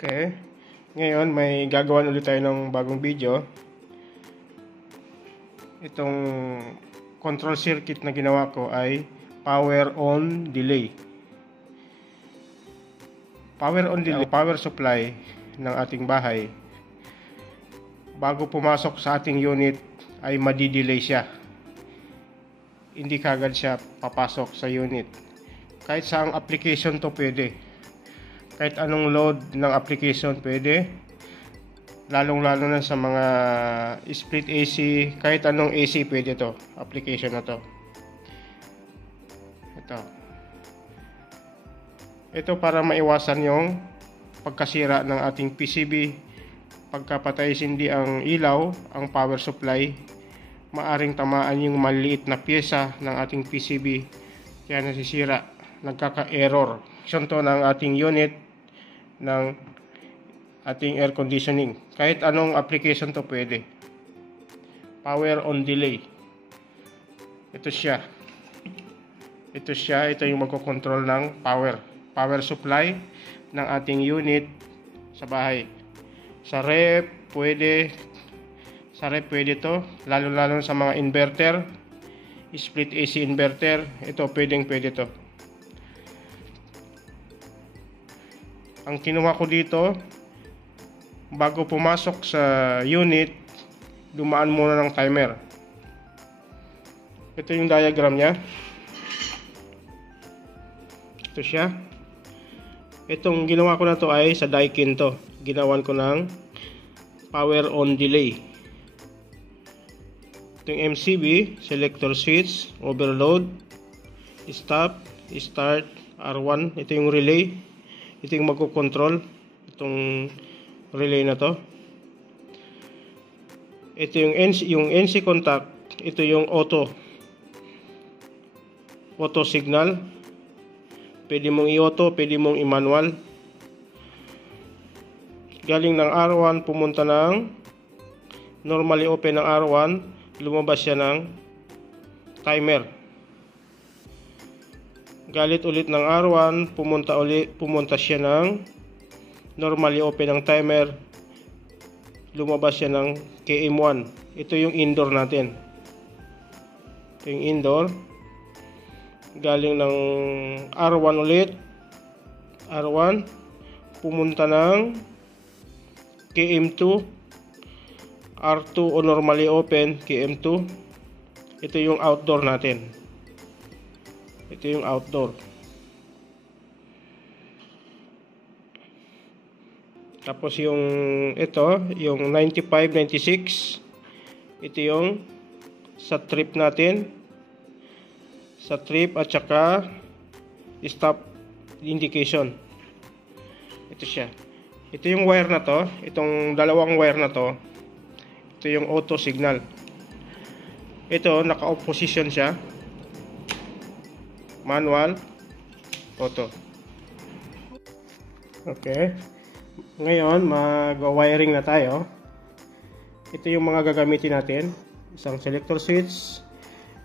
Okay. Ngayon, may gagawan ulit tayo ng bagong video. Itong control circuit na ginawa ko ay power on delay. Power on delay, power supply ng ating bahay. Bago pumasok sa ating unit ay madidelay siya. Hindi kagad siya papasok sa unit. Kahit saang application to pwede. Kahit anong load ng application pwede, lalong-lalo na sa mga split AC, kahit anong AC pwede to, application na to. Ito para maiwasan yung pagkasira ng ating PCB. Pagkapatay sindi ang ilaw, ang power supply, maaring tamaan yung maliit na pyesa ng ating PCB, kaya nasisira, nagkaka-error. Ito ng ating unit ng ating air conditioning. Kahit anong application to pwede. Power on delay. Ito siya. Ito yung magkocontrol ng power supply ng ating unit sa bahay. Sa ref pwede to, lalo sa mga inverter, split AC inverter, ito pwede to. Ang kinuha ko dito, bago pumasok sa unit, dumaan muna ng timer. Ito yung diagram niya. Ito siya. Itong ginawa ko na to ay sa Daikin to. Ginawan ko ng power on delay. Ito yung MCB, selector switch, overload, stop, start, R1. Ito yung relay. Ito yung magkocontrol itong relay na to. Ito yung NC contact. Ito yung auto signal. Pwede mong i-auto, pwede mong i-manual. Galing ng R1 pumunta ng normally open ng R1, lumabas siya ng timer. Galit ulit ng R1, pumunta siya ng normally open ng timer, lumabas siya ng KM1. Ito yung indoor natin. Ito yung indoor. Galing ng R1 ulit, R1, pumunta ng KM2, R2 o normally open, KM2. Ito yung outdoor natin. Ito yung outdoor. Tapos yung yung 95, 96. Ito yung sa trip natin. Sa trip at saka stop indication. Ito siya. Ito yung wire na to. Itong dalawang wire na to. Ito yung auto signal. Ito, naka-off position siya. Manual, auto. Okay. Ngayon, mag-wiring na tayo. Ito yung mga gagamitin natin. Isang selector switch,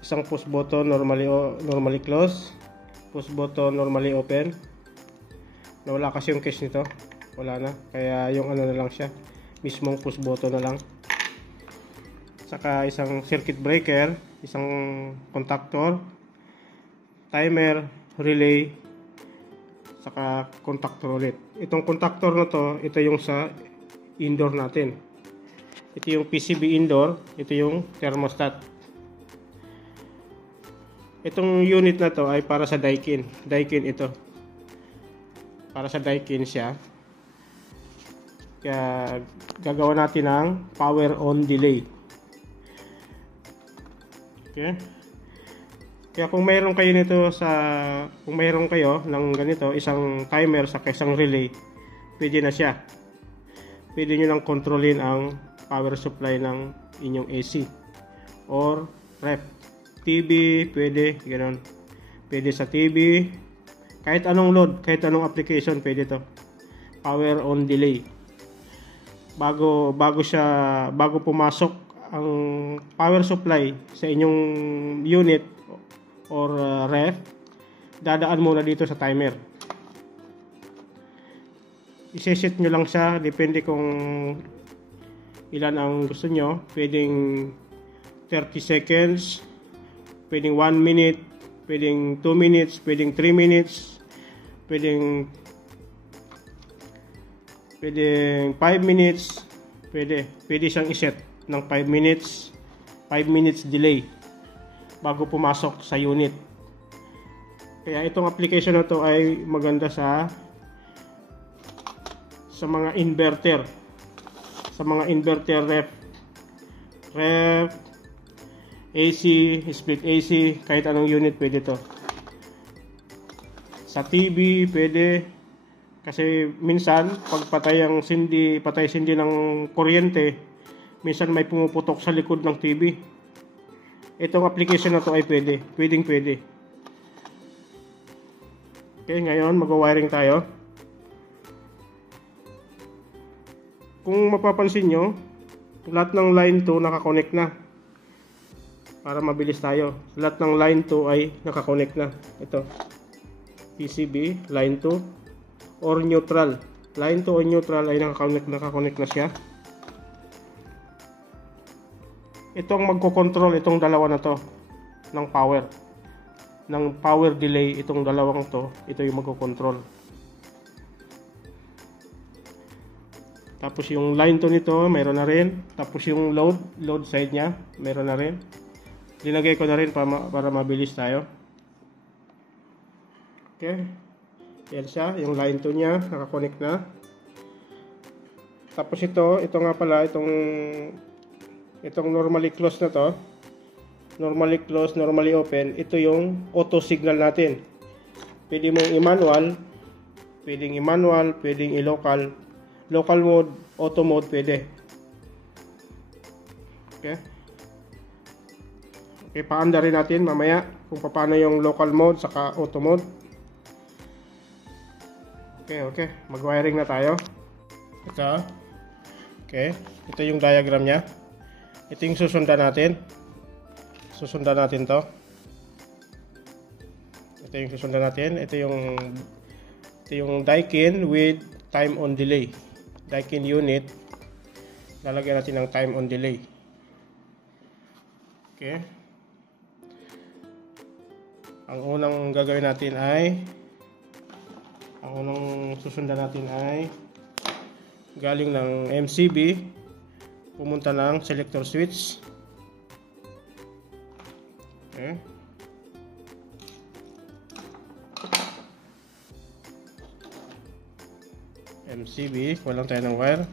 isang push button normally close, push button normally open. Nawala kasi yung case nito. Wala na. Kaya yung na lang siya. Mismong push button na lang. Saka isang circuit breaker, isang contactor, timer, relay, saka contactor ulit. Itong contactor na to, ito yung sa indoor natin. Ito yung PCB indoor, ito yung thermostat. Itong unit na to ay para sa Daikin. Daikin ito. Para sa Daikin siya. Kaya gagawa natin ng power on delay. Okay? Kaya kung mayroon kayo ng ganito, isang timer sa isang relay, pwede na siya. Pwede nyo lang kontrolin ang power supply ng inyong AC or ref. TV, pwede, ganoon. Pwede sa TV, kahit anong load, kahit anong application, pwede to. Power on delay. Bago pumasok ang power supply sa inyong unit or ref, dadaan muna dito sa timer. iseset nyo lang siya, depende kung ilan ang gusto nyo. Pwedeng 30 seconds, pwedeng 1 minute, pwedeng 2 minutes, pwedeng 3 minutes, pwedeng 5 minutes, pwede siyang iset ng 5 minutes delay bago pumasok sa unit. Kaya itong application na to ay maganda sa mga inverter, ref, AC, split AC, kahit anong unit pwede to. Sa TV pwede, kasi minsan pag patay sindi ng kuryente, minsan may pumuputok sa likod ng TV. Itong application na to ay pwede. Okay, ngayon mag-wiring tayo. Kung mapapansin nyo, lahat ng line 2 nakakonect na. Para mabilis tayo. Lahat ng line 2 ay nakakonect na. Ito. PCB, line 2 or neutral. Line 2 o neutral ay nakakonect na siya. Itong magko-control itong dalawa na to ng power delay, itong dalawang to, ito yung magko-control. Tapos yung line 2 nito, mayroon na rin. Tapos yung load side niya, mayroon na rin. Linagay ko na rin para mabilis tayo. Okay. Yan siya, yung line 2 niya, nakakonect na. Tapos ito nga pala, itong normally closed na to, normally closed, normally open, ito yung auto signal natin. Pwede mong i-manual, pwedeng i-local, local mode, auto mode pwede. Okay. Okay, paanda rin natin mamaya kung paano yung local mode saka auto mode. Okay, mag-wiring na tayo. Ito. Okay, ito yung diagram niya. Ito yung susundan natin. To. Ito yung susundan natin. Ito yung Daikin with time on delay. Daikin unit. Lalagyan natin ng time on delay. Okay. Ang unang susundan natin ay galing ng MCB pumunta ng selector switch. Okay. MCB, walang tayo ng wire.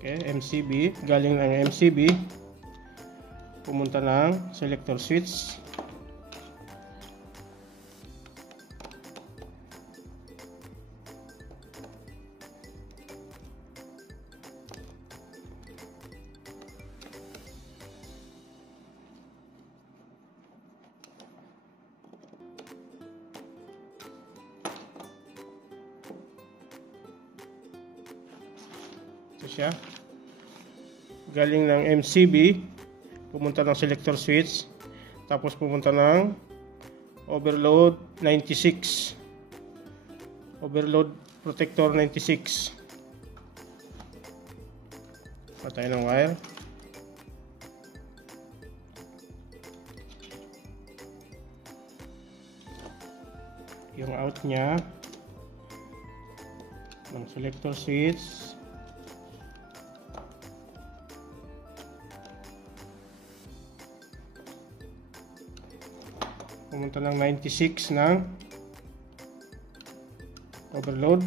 Okay, MCB, galing ng MCB pumunta ng selector switch. Ito siya. Galing ng MCB, pumunta ng selector switch, tapos pumunta ng overload 96. Overload protector 96. Patay ng wire. Yung out niya ng selector switch. Pumunta ng 96 ng overload.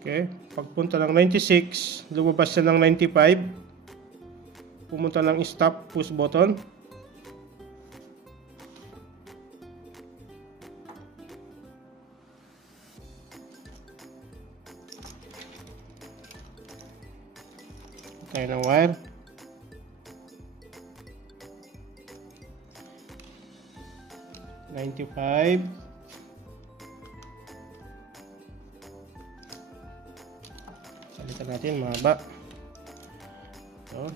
Okay, pagpunta ng 96, lumabas siya ng 95. Pumunta ng stop push button. Tayo ng wire. 95. Salitan natin, mahaba. Ito.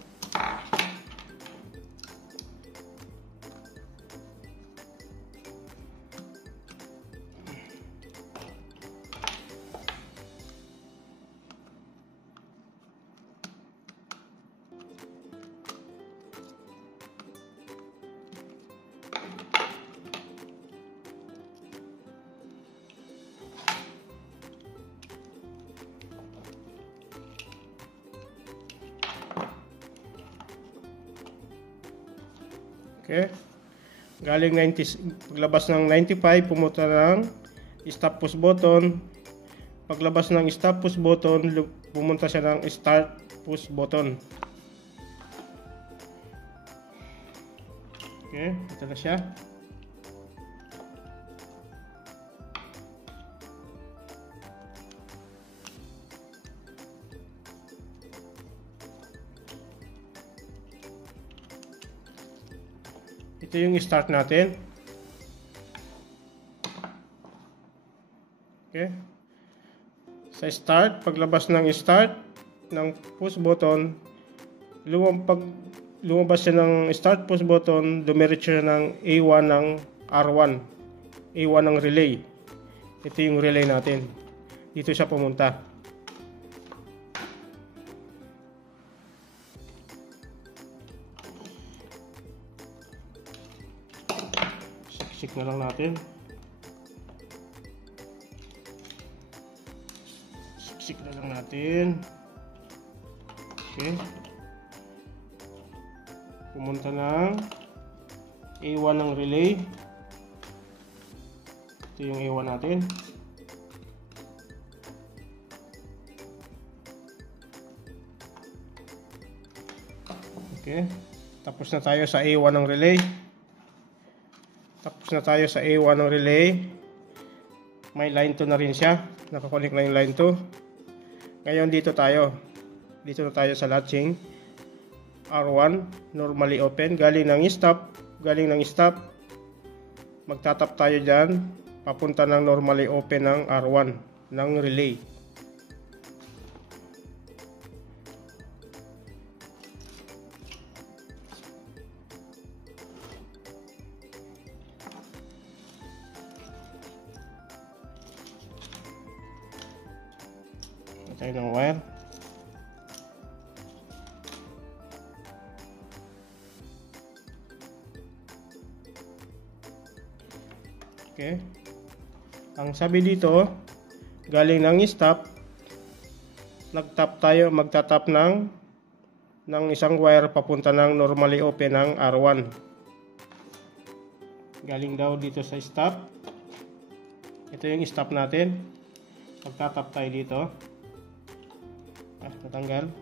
Okay. Galing 90, paglabas ng 95, pumunta ng stop push button. Paglabas ng stop push button, pumunta siya ng start push button. Okay, ito na siya. Ito yung start natin. Okay. Sa start, paglabas ng start ng push button, lumabas siya ng start push button, dumiretso siya ng A1 ng R1. A1 ng relay. Ito yung relay natin. Dito siya pumunta. Siksik na lang natin. Siksik na lang natin. Okay. Pumunta ng A1 ng relay. Ito yung A1 natin. Okay. Tapos na tayo sa A1 ng relay. Tapos na tayo sa A1 ng relay. May line 2 na rin siya. Nakakonek na yung line 2. Ngayon dito tayo. Dito na tayo sa latching. R1, normally open. Galing ng stop. Magtatap tayo dyan. Papunta ng normally open ng R1 ng relay. Tayo ng wire. Okay. Ang sabi dito, galing ng stop, magtatap ng isang wire papunta ng normally open ng R1. Galing daw dito sa stop. Ito yung stop natin. Magtatap tayo dito. Natanggal.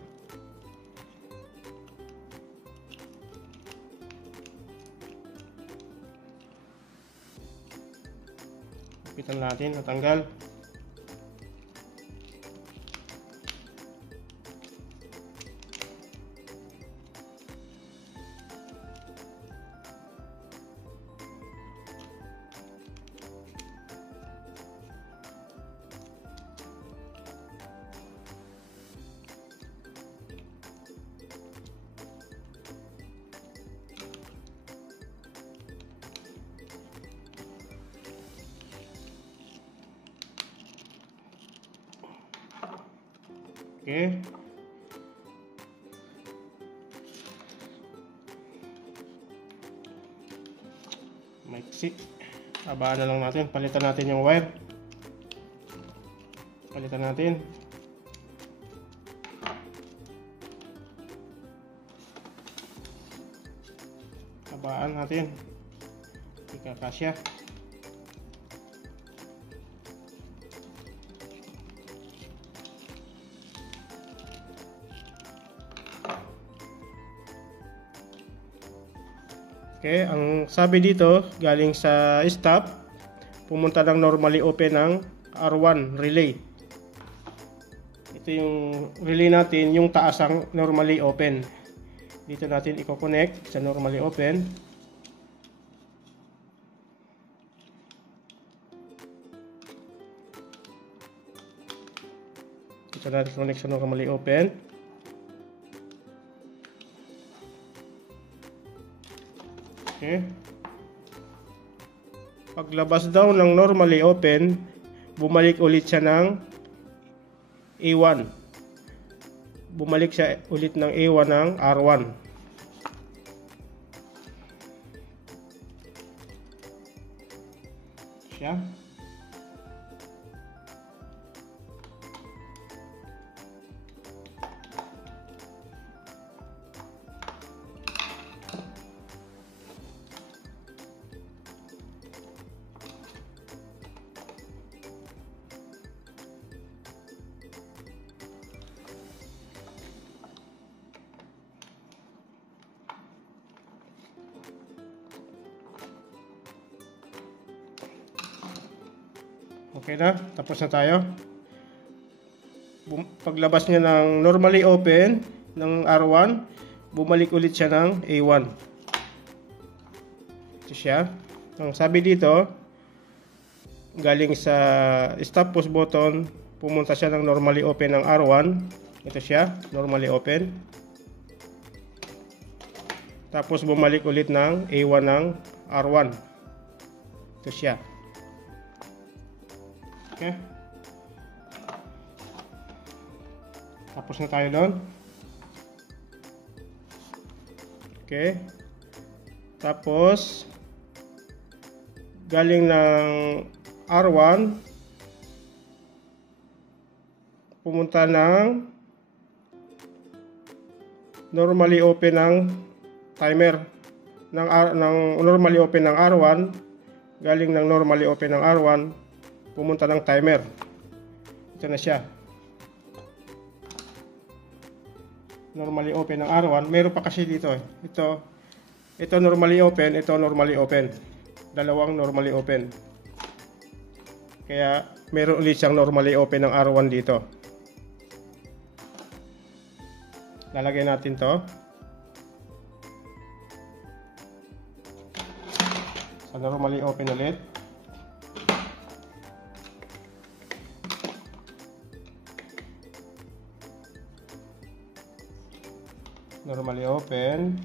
Kapitan natin, natanggal. Okay. Maiksi. Abaan na lang natin. Palitan natin yung wire. Palitan natin. Abaan natin. Ikakasya. Okay, ang sabi dito, galing sa stop, pumunta ng normally open ng R1 relay. Ito yung relay natin, yung taas ang normally open. Dito natin i-connect sa normally open. Gusto natin connect sa normally open. Okay. Paglabas daw ng normally open, bumalik ulit siya ng A1. Bumalik siya ulit ng A1 ng R1. Siya. Okay na, tapos na tayo. Paglabas niya ng normally open ng R1, bumalik ulit siya ng A1. Ito siya. Ang sabi dito, galing sa stop push button, pumunta siya ng normally open ng R1. Ito siya, normally open. Tapos bumalik ulit ng A1 ng R1. Ito siya. Okay. Tapos na tayo doon. Okay. Tapos galing ng R1 pumunta ng normally open ng timer ng normally open ng R1, galing ng normally open ng R1 pumunta ng timer. Ito na siya. Normally open ng R1. Meron pa kasi dito. Ito normally open, ito normally open. Dalawang normally open. Kaya meron ulit siyang normally open ng R1 dito. Lalagay natin to sa normally open ulit. Normally open.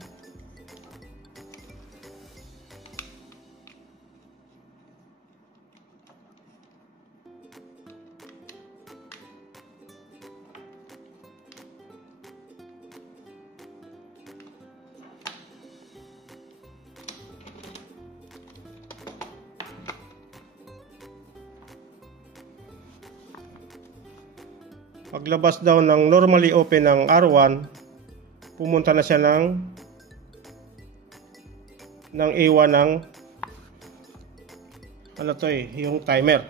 Paglabas daw ng normally open ng R1, pumunta na siya ng A1 ng yung timer.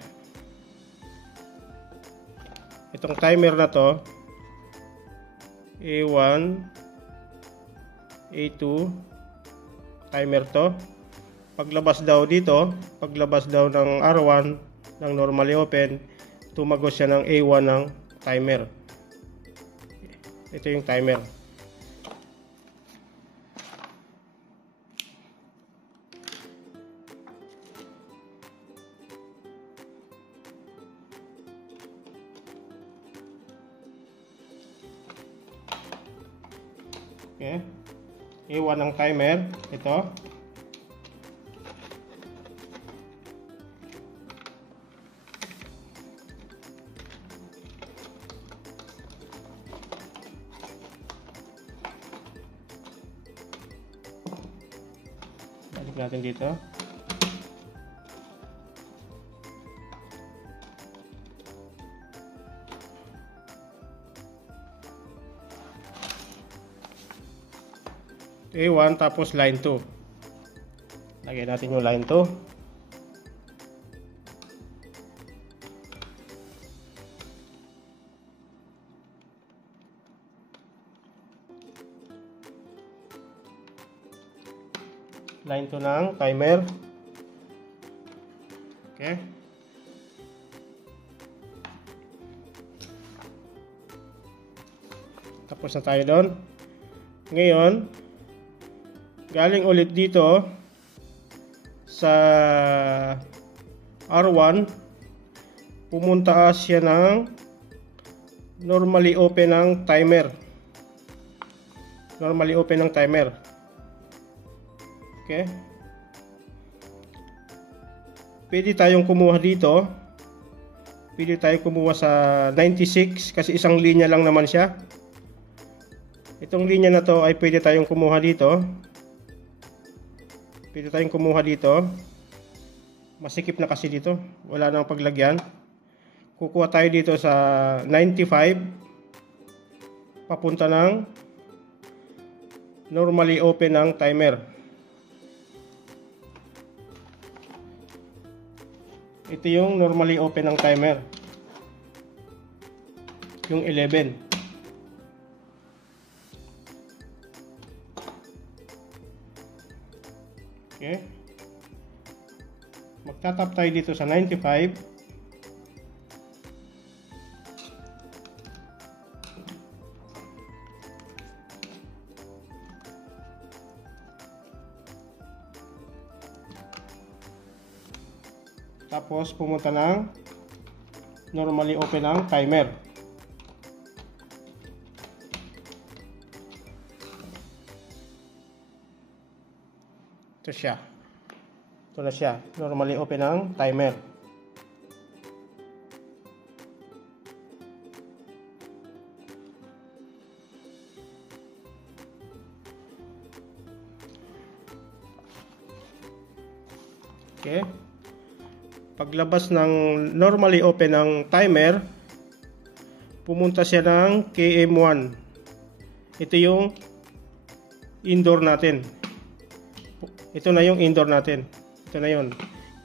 Itong timer na to, A1, A2, timer to. Paglabas daw dito, paglabas daw ng R1 ng normally open, tumagos siya ng A1 ng timer. Ito yung timer. Okay. A1 ng timer. Ito. Balik natin dito. A1 tapos line 2. Lagay natin yung line 2. Line 2 ng timer. Okay. Tapos na tayo doon. Ngayon, galing ulit dito sa R1, pumunta siya ng normally open ang timer. Normally open ang timer. Okay? Pwede tayong kumuha dito. Pwede tayong kumuha sa 96 kasi isang linya lang naman siya. Itong linya na to ay pwede tayong kumuha dito. Pwede tayong kumuha dito. Masikip na kasi dito. Wala nang paglagyan. Kukuha tayo dito sa 95. Papunta ng normally open ang timer. Ito yung normally open ng timer. Yung 11. Okay. Magtatap tayo dito sa 95. Tapos pumunta ng normally open ang timer. Ito siya. Ito na siya. Normally open ang timer. Okay. Paglabas ng normally open ng timer, pumunta siya ng KM1. Ito yung indoor natin. Ito na yung indoor natin. Ito na yun.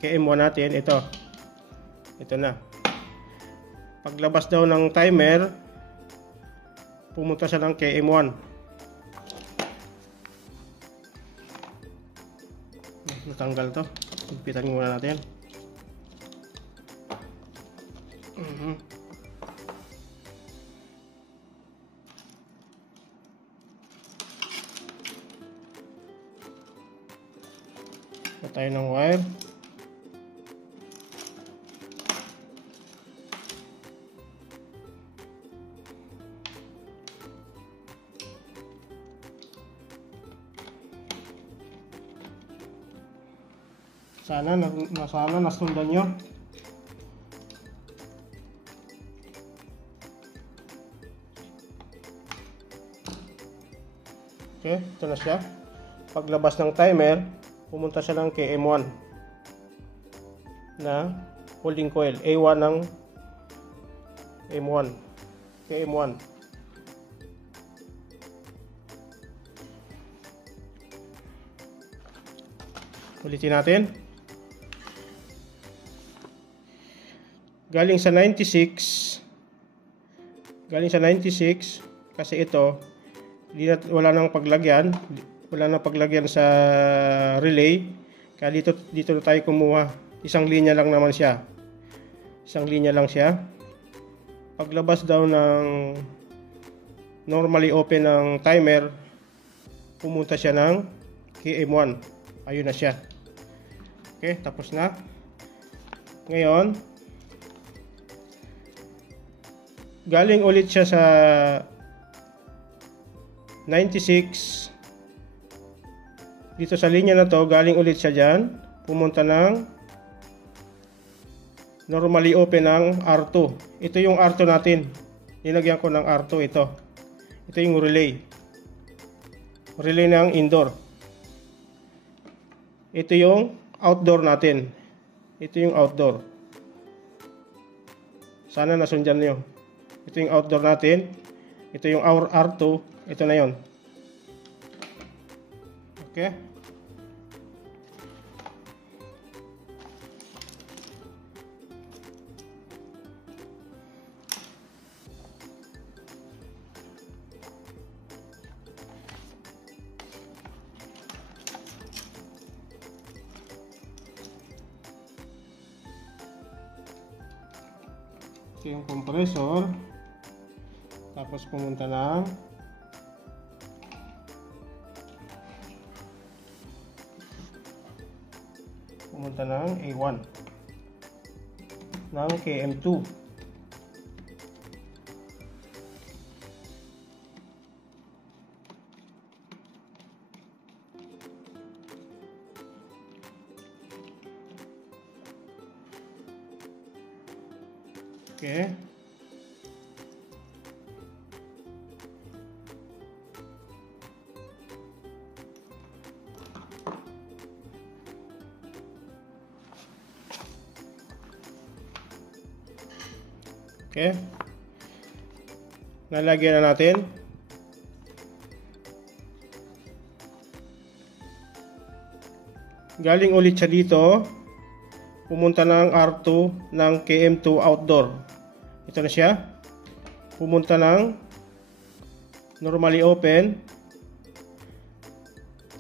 KM1 natin. Ito. Ito na. Paglabas daw ng timer, pumunta siya ng KM1. Natanggal to. Higpitan muna natin. Tayo ng wire. Sana nasundan nyo. Okay, ito na siya. Paglabas ng timer, pumunta siya ng KM1 na holding coil. A1 ng M1. KM1. Ulitin natin. Galing sa 96. Kasi ito wala nang paglagyan. Wala nang paglagyan sa relay. Kaya dito na tayo kumuha. Isang linya lang naman siya. Isang linya lang siya. Paglabas daw ng normally open ng timer, pumunta siya ng KM1. Ayun na siya. Okay, tapos na. Ngayon, galing ulit siya sa 96. Dito sa linya na to, galing ulit siya dyan. Pumunta ng normally open ng R2. Ito yung R2 natin. Nilagyan ko ng R2 ito. Ito yung relay. Relay ng indoor. Ito yung outdoor natin. Ito yung outdoor. Sana nasundan nyo. Ito yung outdoor natin. Ito yung R2. Ito na yon. Okay. Ito yung compressor. Tapos pumunta ng A1 ng KM2. Okay. Okay. Nalagyan na natin. Galing ulit siya dito. Pumunta ng R2 ng KM2 outdoor. Ito na siya. Pumunta ng normally open.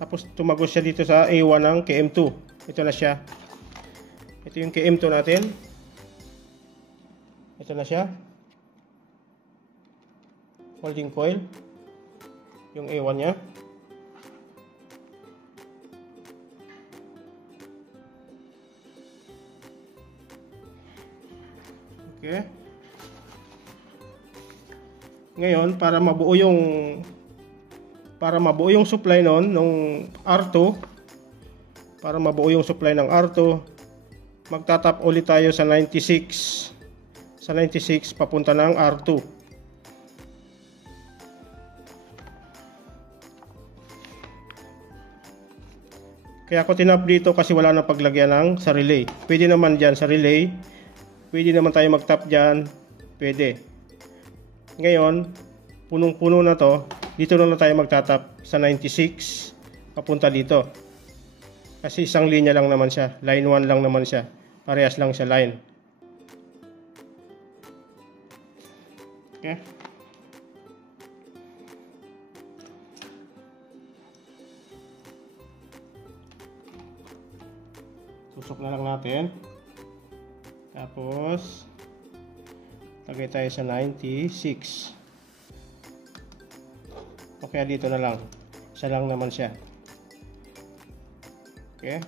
Tapos tumagos siya dito sa A1 ng KM2. Ito na siya. Ito yung KM2 natin. Ito na siya. Holding coil. Yung A1 nya. Okay. Ngayon, para mabuo yung supply nung R2, para mabuo yung supply ng R2, magtatap ulit tayo sa 96. Sa 96 papunta ng R2. Kaya ako tinap dito kasi wala na paglagyan ng sa relay. Pwede naman dyan sa relay. Pwede naman tayo mag-tap dyan. Pwede. Ngayon, punong-puno na to. Dito na tayo magtatap sa 96. Papunta dito. Kasi isang linya lang naman siya. Line 1 lang naman siya. Parehas lang siya line. Okay. Susok na lang natin. Tapos lagay tayo sa 96. O kaya dito na lang. Isa lang naman siya. Okay.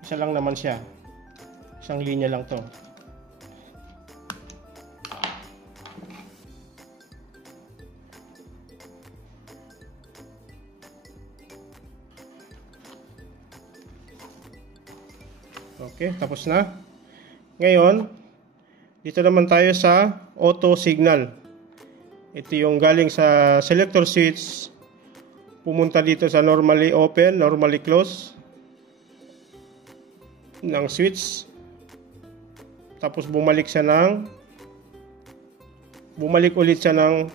Isa lang naman siya. Isang linya lang to. Okay, tapos na. Ngayon, dito naman tayo sa auto signal. Ito yung galing sa selector switch. Pumunta dito sa normally open, normally close ng switch. Tapos bumalik ulit siya ng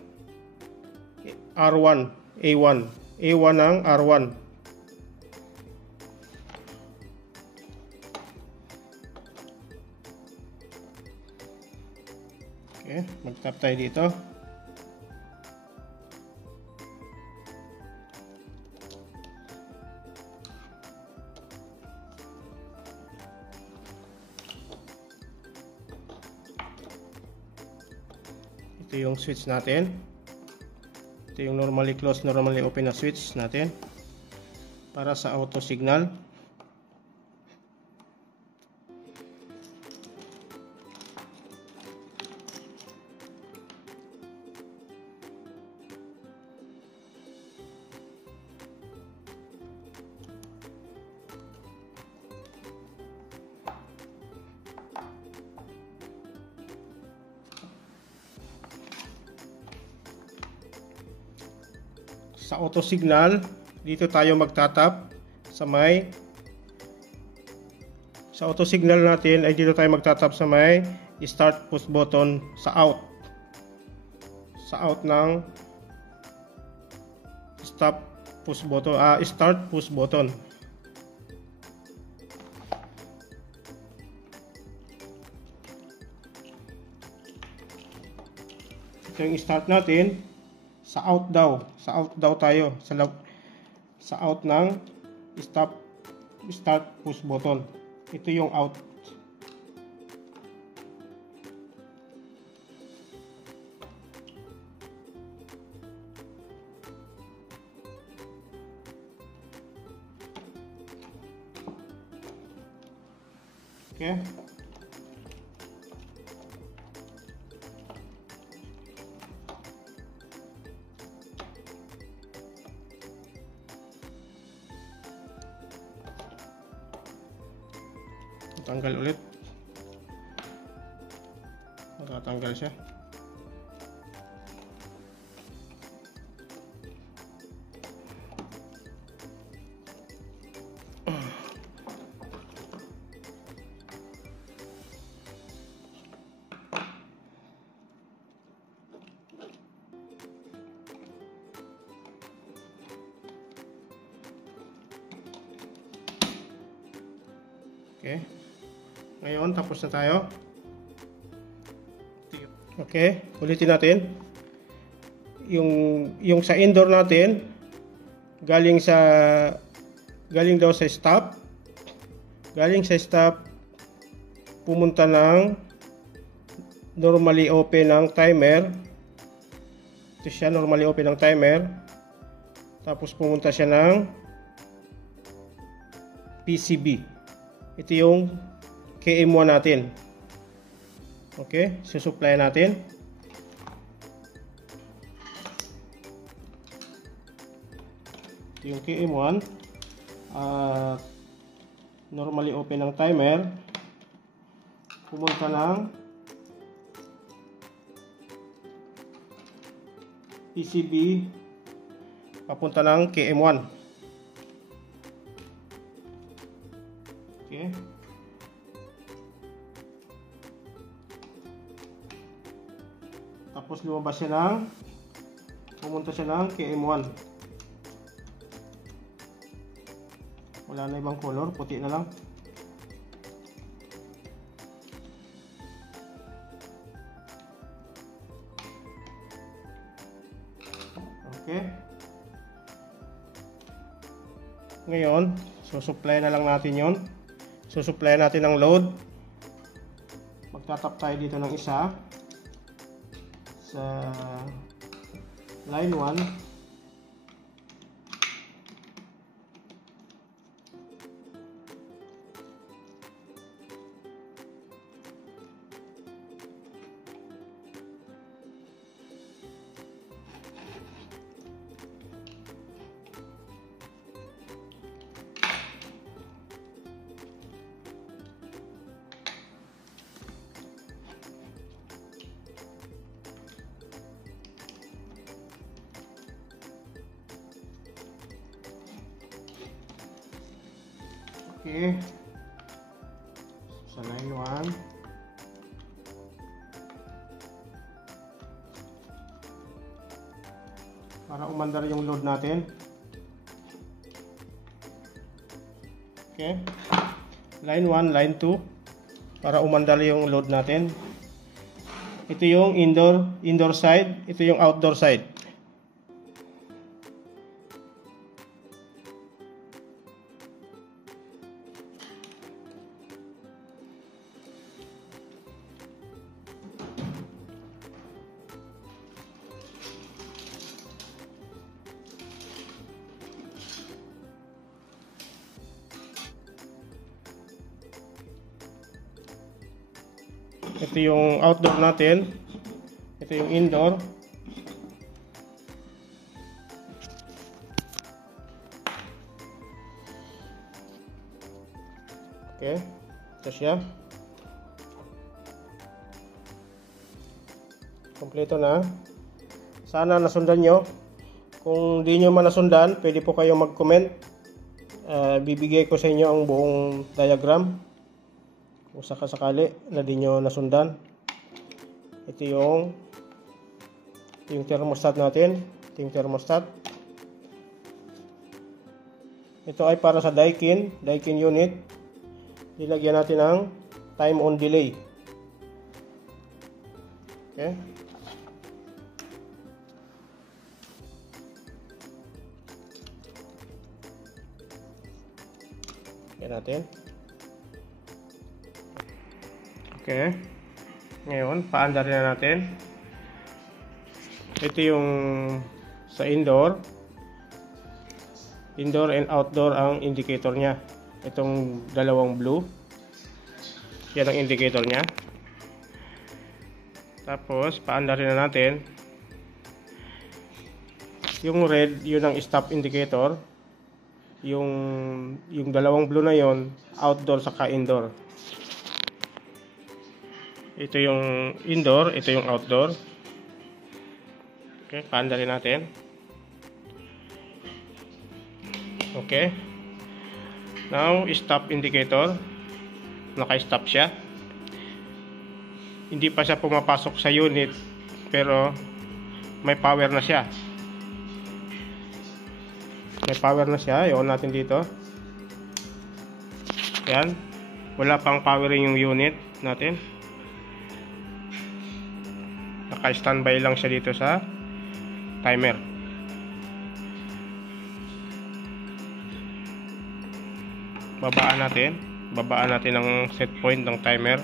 R1, A1 ng R1. Okay, mag-tap tayo dito. Ito yung switch natin. Ito yung normally closed, normally open na switch natin para sa auto signal. Sa auto signal, dito tayo magtatap sa auto signal natin ay dito tayo magtatap sa may start push button sa out. Sa out ng start push button. Ito yung start natin. Sa out daw tayo sa out ng start push button. Ito yung out. Okay. Tanggal ulit. Nakatanggal siya. Okay. Ngayon, tapos na tayo. Okay, ulitin natin. Yung sa indoor natin, galing daw sa stop. Galing sa stop, pumunta ng normally open ng timer. Ito siya, normally open ng timer. Tapos pumunta siya ng PCB. Ito yung KM1 natin. Okay, susupply natin. Ito yung KM1. Normally open ng timer. Pumunta ng PCB. Papunta ng KM1. Okay. Tapos lumabas siya pumunta siya ng KM1. Wala na ibang color, puti na lang. Okay. Ngayon, susupply na lang natin yon. Susupply natin ng load. Magtatap tayo dito ng isa sa line 1. Okay. Sa line 1. Para umandar yung load natin. Okay. Line 1, line 2. Para umandar yung load natin. Ito yung indoor side. Ito yung outdoor side. Ito yung outdoor natin. Ito yung indoor. Okay. Ito siya. Kompleto na. Sana nasundan nyo. Kung di nyo man nasundan, pwede po kayong mag-comment. Bibigay ko sa inyo ang buong diagram. Kung sakasakali na di nyo nasundan. Ito yung thermostat natin. Ito yung thermostat. Ito ay para sa Daikin unit. Nilagyan natin ng time on delay. Okay. Yan natin. Okay. Ngayon, paandarin na natin. Ito yung sa indoor. Indoor and outdoor ang indicator niya. Itong dalawang blue. Yan ang indicator niya. Tapos, paandarin na natin. Yung red, yun ang stop indicator. Yung dalawang blue na yon, outdoor saka indoor. Ito yung indoor, ito yung outdoor. Okay, paandalin natin. Okay. Now, stop indicator. Naka-stop siya. Hindi pa siya pumapasok sa unit, pero may power na siya. May power na siya. I-on natin dito. Yan. Wala pang powering yung unit natin. Naka-standby lang siya dito sa timer. Babaan natin ang set point ng timer.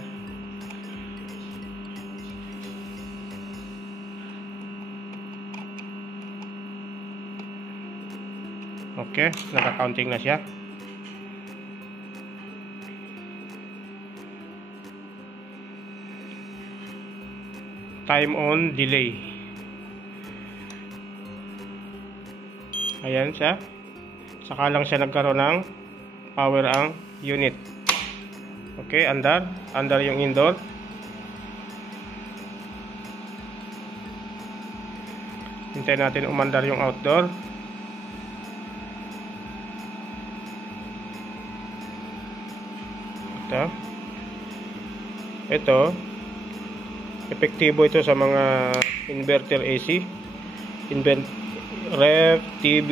Okay, naka-counting na siya. Time on delay. Ayan siya. Saka lang siya nagkaroon ng power ang unit. Okay, under yung indoor. Hintayin natin umandar yung outdoor. Ito epektibo ito sa mga inverter AC, ref, TV,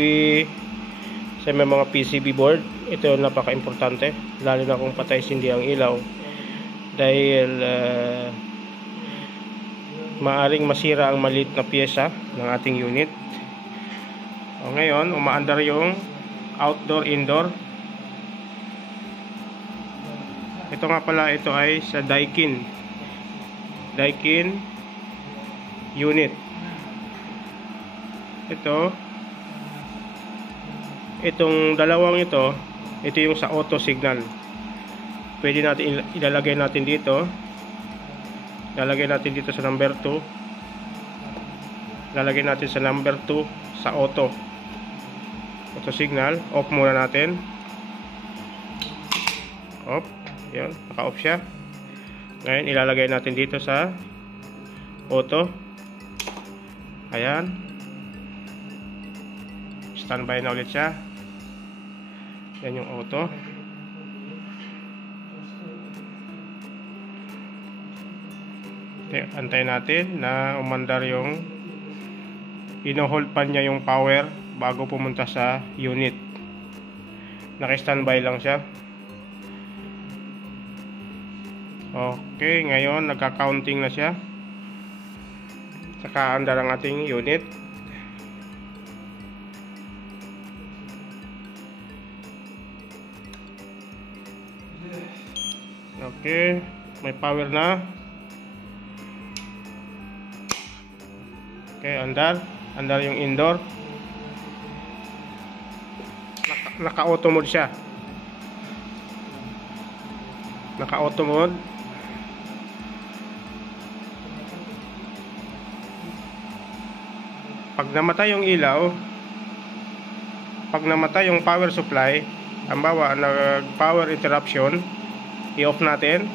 sa may mga PCB board. Ito napaka-importante, lalo na kung patay sindi ang ilaw, dahil maaring masira ang maliit na pyesa ng ating unit. Ngayon, umaandar yung outdoor, indoor. Ito nga pala, ito ay sa Daikin unit. Itong dalawang ito yung sa auto signal. Pwede natin ilalagay natin dito. Lalagay natin dito sa number 2. Lalagay natin sa number 2 sa auto signal. Off muna natin. Off. Yan, naka-off siya. Ngayon, ilalagay natin dito sa auto. Ayan. Standby na ulit siya. Yan yung auto. Antayin natin na umandar yung ino-hold pa niya yung power bago pumunta sa unit. Naka-standby lang siya. Okay, ngayon nagka-counting na siya. Saka andar ang ating unit. Okay, may power na. Okay, andar yung indoor. Naka-auto mode siya. Naka-auto mode. Pag namatay yung ilaw, pag namatay yung power supply, halimbawa nag-power interruption, i-off natin.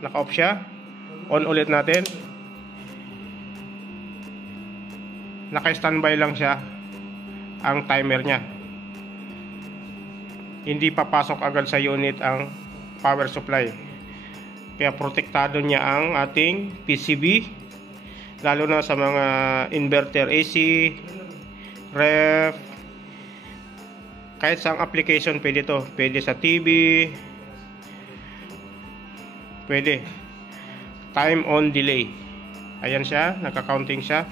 Naka-off siya. On ulit natin. Naka-standby lang siya ang timer niya. Hindi papasok agad sa unit ang power supply. Kaya protektado niya ang ating PCB, lalo na sa mga inverter AC, ref, kahit sa application pwede to. Pwede sa TV, pwede. Time on delay. Ayan siya, naka-counting siya,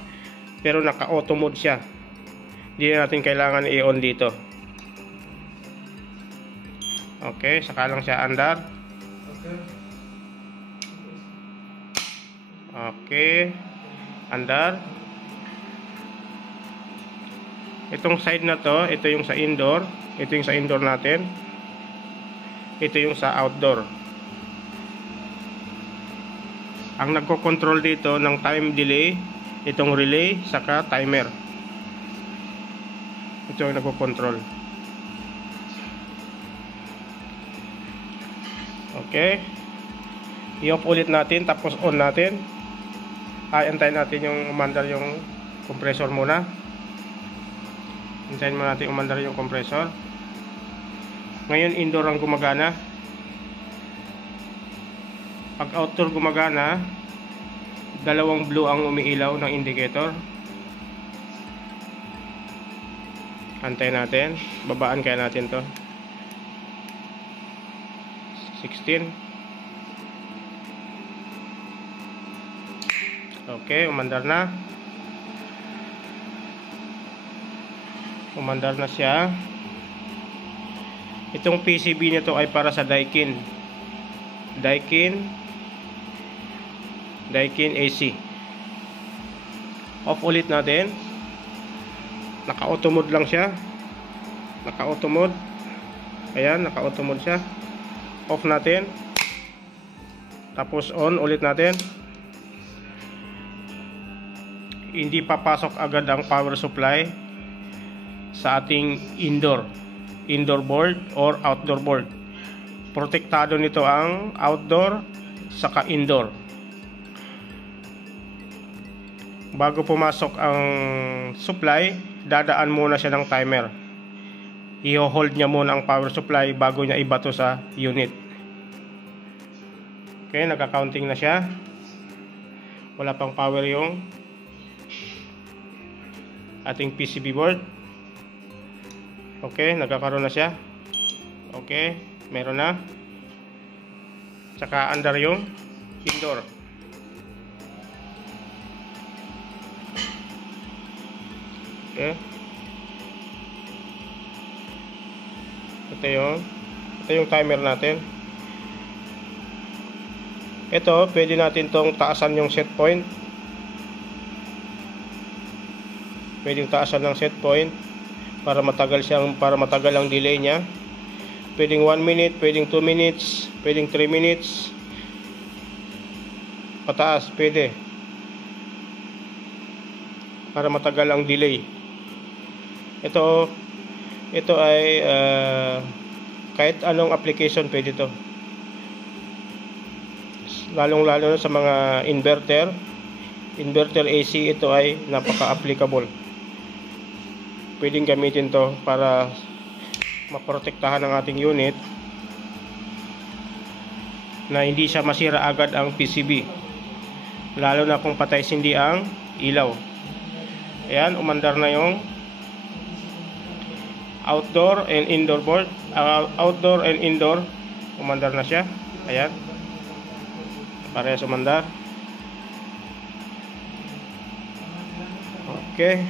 pero naka-auto mode siya. Hindi natin kailangan i-on dito. Okay, saka lang siya andar. Okay, andar. Itong side na to, ito yung sa indoor. Ito yung sa indoor natin. Ito yung sa outdoor. Ang nagko-control dito ng time delay, itong relay saka timer. Ito yung nagko-control. Okay. I-off ulit natin, tapos on natin. Antayin natin yung umandar yung compressor muna. Antayin muna natin umandar yung compressor. Ngayon indoor ang gumagana. Pag outdoor gumagana, dalawang blue ang umiilaw ng indicator. Antayin natin, babaan kaya natin to. 16. Okay, umandar na. Umandar na siya. Itong PCB nito ay para sa Daikin AC. Off ulit natin. Naka-auto mode lang siya. Naka-auto mode. Ayan, naka-auto mode siya. Off natin. Tapos on ulit natin. Hindi papasok agad ang power supply sa ating indoor board or outdoor board. Protektado nito ang outdoor saka indoor. Bago pumasok ang supply, dadaan muna siya ng timer. I-hold niya muna ang power supply bago niya ibato sa unit. Okay, nagka-counting na siya. Wala pang power yung ating PCB board. Okay, nagkakaroon na siya. Okay, meron na. Tsaka under yung indoor. Okay. Ito yung timer natin. Ito, pwede natin tong taasan yung set point. Pwedeng taasan ng set point para matagal ang delay niya. Pwedeng 1 minute, pwedeng 2 minutes, pwedeng 3 minutes. Pataas, pwede. Para matagal ang delay. Ito ay kahit anong application pwede to. Lalong-lalo na sa mga inverter AC, ito ay napaka-applicable. Pwedeng gamitin to para maprotektahan ang ating unit na hindi siya masira agad ang PCB, lalo na kung patay sindi ang ilaw. Ayan, umandar na yung outdoor and indoor board. Outdoor and indoor, umandar na siya. Ayan, parehas umandar. Okay.